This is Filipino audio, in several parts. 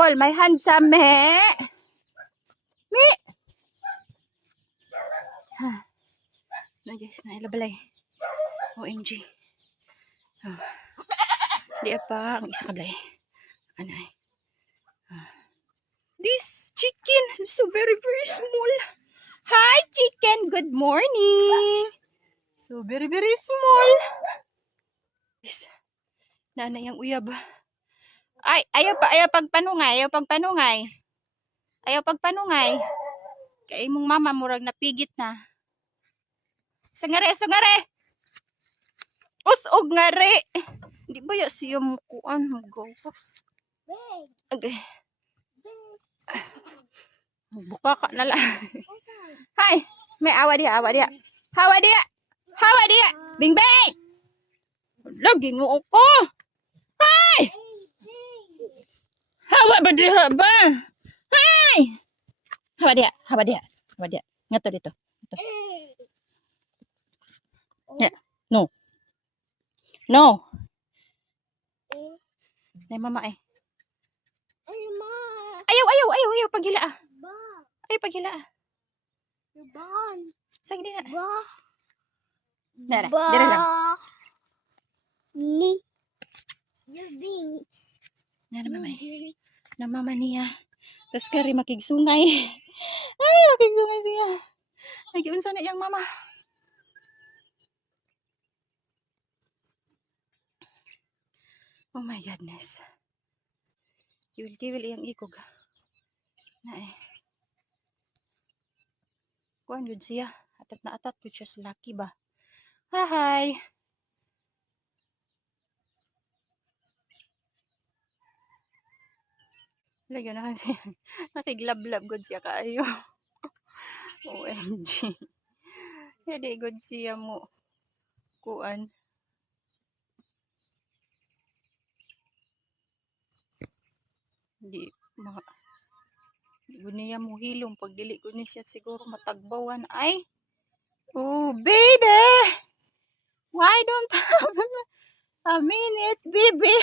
beautiful, my handsome me. Me. Na guys, na ilabalay. OMG. Oh. Di pa ang isa kablay. Anay. This chicken is so very small. Hi chicken, good morning. So very small. Yes. Nanay ang uyab. Ay, ayaw pagpanungay. Ayaw pagpanungay. Kay mong mama murag napigit na. Sangare. Usog ngare. Di ba ya siya mukuan magawas. Okay. Buka ka na lang. Hi, may awa dia. Hawa dia. Bing. Lagi mo ako. Hi. Hawa ba dia ba? Hi. Hawa dia. Ngato dito. Ito. Yeah. No. Nay mama eh. Ayaw paghila. Ayaw paghila. Sige dia. Nara, dire lang. Ni. Nara mama eh. Na mama niya. Tas kari makigsungay. Ay, makigsungay siya. Nagiunsa na iyang mama. Oh my goodness. Kiwil iyang ikog. Na eh. Kuan yun siya. Atat yun siya sa laki ba. Hi. Lagyan na kasi. Nakiglab-lab good siya kaayo. OMG. Hindi good siya mo. Kuan. Di niya mo hilom pag dili ko ni siya siguro matagbawan ay. Oh baby, why don't have a minute baby?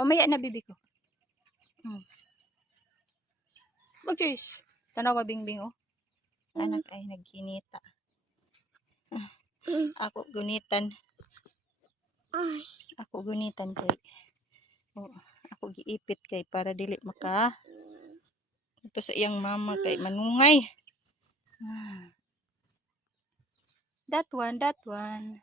Mamaya na bibi ko. Okay, tanaw ka bingbing oh. Anak ay nagkinita. Ako gunitan kay ako giipit kay para dili maka ito sa iyang mama kay manungay. That one.